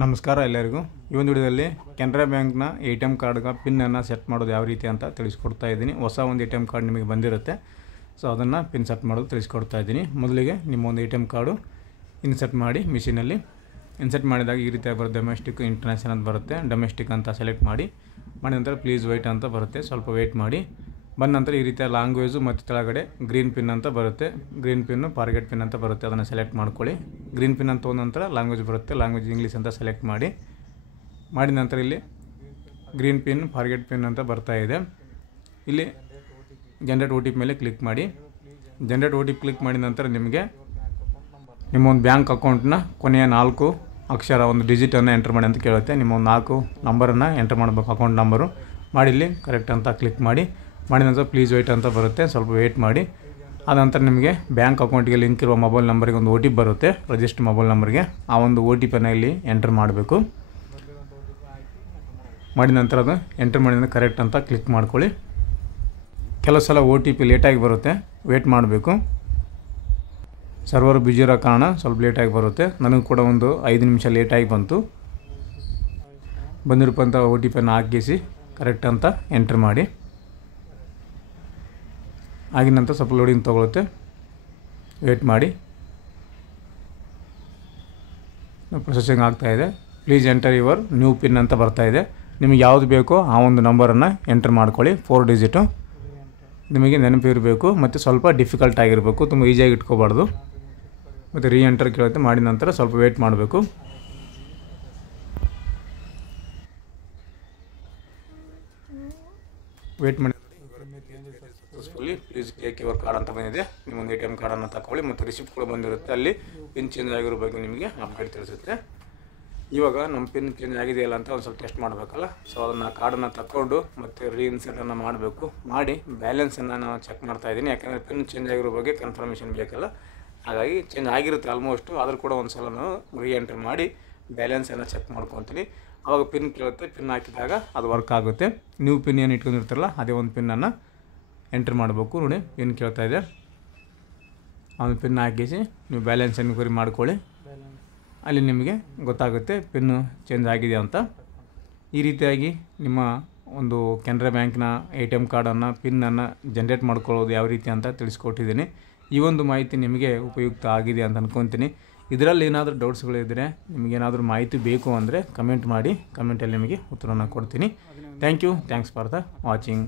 ನಮಸ್ಕಾರ ಎಲ್ಲರಿಗೂ. ಈ ಒಂದು ವಿಡಿಯೋದಲ್ಲಿ ಕೆನರಾ ಬ್ಯಾಂಕ್ನ ATM ಕಾರ್ಡ್ಗೆ ಪಿನ್ನನ್ನು ಸೆಟ್ ಮಾಡೋದು ಯಾವ ರೀತಿ ಅಂತ ತಿಳಿಸ್ಕೊಡ್ತಾ ಇದ್ದೀನಿ. ಹೊಸ ಒಂದು ATM ಕಾರ್ಡ್ ನಿಮಗೆ ಬಂದಿರುತ್ತೆ, ಸೊ ಅದನ್ನು ಪಿನ್ ಸೆಟ್ ಮಾಡೋದು ತಿಳಿಸ್ಕೊಡ್ತಾ ಇದ್ದೀನಿ. ಮೊದಲಿಗೆ ನಿಮ್ಮ ಒಂದು ATM ಕಾರ್ಡು ಇನ್ಸೆಟ್ ಮಾಡಿ ಮಿಷಿನಲ್ಲಿ ಇನ್ಸೆಟ್ ಮಾಡಿದಾಗ ಈ ರೀತಿಯಾಗಿ ಬರುತ್ತೆ. ಡೊಮೆಸ್ಟಿಕ್ ಇಂಟರ್ನ್ಯಾಷನಲ್ ಅಂತ ಬರುತ್ತೆ. ಡೊಮೆಸ್ಟಿಕ್ ಅಂತ ಸೆಲೆಕ್ಟ್ ಮಾಡಿ ನಂತರ ಪ್ಲೀಸ್ ವೆಯ್ಟ್ ಅಂತ ಬರುತ್ತೆ. ಸ್ವಲ್ಪ ವೆಯ್ಟ್ ಮಾಡಿ ಬಂದ ನಂತರ ಈ ರೀತಿಯ ಲ್ಯಾಂಗ್ವೇಜು ಮತ್ತು ಕೆಳಗಡೆ ಗ್ರೀನ್ ಪಿನ್ ಅಂತ ಬರುತ್ತೆ. ಗ್ರೀನ್ ಪಿನ್ನು ಫಾರ್ಗೆಟ್ ಪಿನ್ ಅಂತ ಬರುತ್ತೆ, ಅದನ್ನು ಸೆಲೆಕ್ಟ್ ಮಾಡ್ಕೊಳ್ಳಿ. ಗ್ರೀನ್ ಪಿನ್ ಅಂತ ಹೋದ ನಂತರ ಲ್ಯಾಂಗ್ವೇಜ್ ಬರುತ್ತೆ, ಲ್ಯಾಂಗ್ವೇಜ್ ಇಂಗ್ಲೀಷ್ ಅಂತ ಸೆಲೆಕ್ಟ್ ಮಾಡಿದ ನಂತರ ಇಲ್ಲಿ ಗ್ರೀನ್ ಪಿನ್ ಫಾರ್ಗೆಟ್ ಪಿನ್ ಅಂತ ಬರ್ತಾ ಇದೆ. ಇಲ್ಲಿ ಜನರೇಟ್ OTP ಮೇಲೆ ಕ್ಲಿಕ್ ಮಾಡಿ. ಜನರೇಟ್ OTP ಕ್ಲಿಕ್ ಮಾಡಿದ ನಂತರ ನಿಮಗೆ ನಿಮ್ಮ ಒಂದು ಬ್ಯಾಂಕ್ ಅಕೌಂಟ್ನ ಕೊನೆಯ 4 ಅಕ್ಷರ ಒಂದು ಡಿಜಿಟನ್ನು ಎಂಟರ್ ಮಾಡಿ ಅಂತ ಕೇಳುತ್ತೆ. ನಿಮ್ಮ ಒಂದು 4 ನಂಬರನ್ನು ಎಂಟರ್ ಮಾಡಬೇಕು, ಅಕೌಂಟ್ ನಂಬರು ಮಾಡಿ. ಇಲ್ಲಿ ಕರೆಕ್ಟ್ ಅಂತ ಕ್ಲಿಕ್ ಮಾಡಿದ ನಂತರ ಪ್ಲೀಸ್ ವೆಯ್ಟ್ ಅಂತ ಬರುತ್ತೆ, ಸ್ವಲ್ಪ ವೆಯ್ಟ್ ಮಾಡಿ. ಆದ ನಂತರ ನಿಮಗೆ ಬ್ಯಾಂಕ್ ಅಕೌಂಟಿಗೆ ಲಿಂಕ್ ಇರುವ ಮೊಬೈಲ್ ನಂಬರಿಗೆ ಒಂದು OTP ಬರುತ್ತೆ, ರಿಜಿಸ್ಟರ್ ಮೊಬೈಲ್ ನಂಬರ್ಗೆ. ಆ ಒಂದು OTPನ ಇಲ್ಲಿ ಎಂಟರ್ ಮಾಡಬೇಕು. ಮಾಡಿದ ನಂತರ ಅದು ಎಂಟರ್ ಮಾಡಿದ ಕರೆಕ್ಟ್ ಅಂತ ಕ್ಲಿಕ್ ಮಾಡ್ಕೊಳ್ಳಿ. ಕೆಲವು ಸಲ OTP ಲೇಟಾಗಿ ಬರುತ್ತೆ, ವೆಯ್ಟ್ ಮಾಡಬೇಕು. ಸರ್ವರ್ ಬ್ಯುಸಿ ಇರೋ ಕಾರಣ ಸ್ವಲ್ಪ ಲೇಟಾಗಿ ಬರುತ್ತೆ. ನನಗೂ ಕೂಡ ಒಂದು 5 ನಿಮಿಷ ಲೇಟಾಗಿ ಬಂದಿರುವಂಥ OTPನ ಹಾಕಿಸಿ ಕರೆಕ್ಟ್ ಅಂತ ಎಂಟರ್ ಮಾಡಿ. ಆಗಿದ ನಂತರ ಸ್ವಲ್ಪ ಲೋಡಿಂಗ್ ತೊಗೊಳುತ್ತೆ, ವೇಟ್ ಮಾಡಿ. ಪ್ರೊಸೆಸಿಂಗ್ ಆಗ್ತಾಯಿದೆ. Please enter your new pin ಅಂತ ಬರ್ತಾಯಿದೆ. ನಿಮಗೆ ಯಾವುದು ಬೇಕೋ ಆ ಒಂದು ನಂಬರನ್ನು ಎಂಟರ್ ಮಾಡ್ಕೊಳ್ಳಿ. 4 ಡಿಜಿಟು ನಿಮಗೆ ನೆನಪಿರಬೇಕು ಮತ್ತು ಸ್ವಲ್ಪ ಡಿಫಿಕಲ್ಟ್ ಆಗಿರಬೇಕು, ತುಂಬ ಈಸಿಯಾಗಿ ಇಟ್ಕೋಬಾರ್ದು. ಮತ್ತು ಎಂಟರ್ ಕೇಳುತ್ತೆ. ಮಾಡಿದ ನಂತರ ಸ್ವಲ್ಪ ವೇಟ್ ಮಾಡಬೇಕು. ವೇಟ್ ಮಾಡಿ ಪ್ಲೀಸ್ ಟೇಕ್ ಯುವರ್ ಕಾರ್ಡ್ ಅಂತ ಬಂದಿದೆ. ನಿಮ್ಮೊಂದು ATM ಕಾರ್ಡನ್ನು ತಗೊಳ್ಳಿ ಮತ್ತು ರಿಸಿಪ್ಟ್ ಕೂಡ ಬಂದಿರುತ್ತೆ. ಅಲ್ಲಿ ಪಿನ್ ಚೇಂಜ್ ಆಗಿರೋ ಬಗ್ಗೆ ನಿಮಗೆ ಅಪ್ಡೇಟ್ ತಿಳಿಸುತ್ತೆ. ಇವಾಗ ನಮ್ಮ ಪಿನ್ ಚೇಂಜ್ ಆಗಿದೆಯಲ್ಲ ಅಂತ ಒಂದು ಸ್ವಲ್ಪ ಟೆಸ್ಟ್ ಮಾಡಬೇಕಲ್ಲ, ಸೊ ಅದನ್ನು ಕಾರ್ಡನ್ನು ತಗೊಂಡು ಮತ್ತು ರೀಇನ್ಸೆಟನ್ನು ಮಾಡಿ ಬ್ಯಾಲೆನ್ಸನ್ನು ನಾನು ಚೆಕ್ ಮಾಡ್ತಾಯಿದ್ದೀನಿ. ಯಾಕೆಂದರೆ ಪಿನ್ ಚೇಂಜ್ ಆಗಿರೋ ಬಗ್ಗೆ ಕನ್ಫರ್ಮೇಷನ್ ಬೇಕಲ್ಲ, ಹಾಗಾಗಿ ಚೇಂಜ್ ಆಗಿರುತ್ತೆ ಆಲ್ಮೋಸ್ಟು. ಆದರೂ ಕೂಡ ಒಂದು ಸಲ ನಾನು ಎಂಟರ್ ಮಾಡಿ ಬ್ಯಾಲೆನ್ಸನ್ನು ಚೆಕ್ ಮಾಡ್ಕೊತೀನಿ. ಆವಾಗ ಪಿನ್ ಕೇಳುತ್ತೆ, ಪಿನ್ ಹಾಕಿದಾಗ ಅದು ವರ್ಕ್ ಆಗುತ್ತೆ. ನೀವು ಪಿನ್ ಏನು ಇಟ್ಕೊಂಡಿರ್ತಾರಲ್ಲ ಅದೇ ಒಂದು ಪಿನ್ನನ್ನು ಎಂಟರ್ ಮಾಡಬೇಕು. ನೋಡಿ ಪಿನ್ ಕೇಳ್ತಾ ಇದೆ, ಆಮೇಲೆ ಪಿನ್ ಹಾಕಿಸಿ ನೀವು ಬ್ಯಾಲೆನ್ಸ್ ಎನ್ಕ್ವೈರಿ ಮಾಡ್ಕೊಳ್ಳಿ. ಅಲ್ಲಿ ನಿಮಗೆ ಗೊತ್ತಾಗುತ್ತೆ ಪಿನ್ನು ಚೇಂಜ್ ಆಗಿದೆ ಅಂತ. ಈ ರೀತಿಯಾಗಿ ನಿಮ್ಮ ಒಂದು ಕೆನರಾ ಬ್ಯಾಂಕ್ನ ATM ಕಾರ್ಡನ್ನು ಪಿನ್ನನ್ನು ಜನ್ರೇಟ್ ಮಾಡ್ಕೊಳ್ಳೋದು ಯಾವ ರೀತಿ ಅಂತ ತಿಳಿಸ್ಕೊಟ್ಟಿದ್ದೀನಿ. ಈ ಒಂದು ಮಾಹಿತಿ ನಿಮಗೆ ಉಪಯುಕ್ತ ಆಗಿದೆ ಅಂತ ಅಂದ್ಕೊತೀನಿ. ಇದರಲ್ಲಿ ಏನಾದರೂ ಡೌಟ್ಸ್ಗಳಿದ್ದರೆ, ನಿಮಗೇನಾದರೂ ಮಾಹಿತಿ ಬೇಕು ಅಂದರೆ ಕಮೆಂಟ್ ಮಾಡಿ, ಕಮೆಂಟಲ್ಲಿ ನಿಮಗೆ ಉತ್ತರವನ್ನು ಕೊಡ್ತೀನಿ. Thank you, thanks for the watching.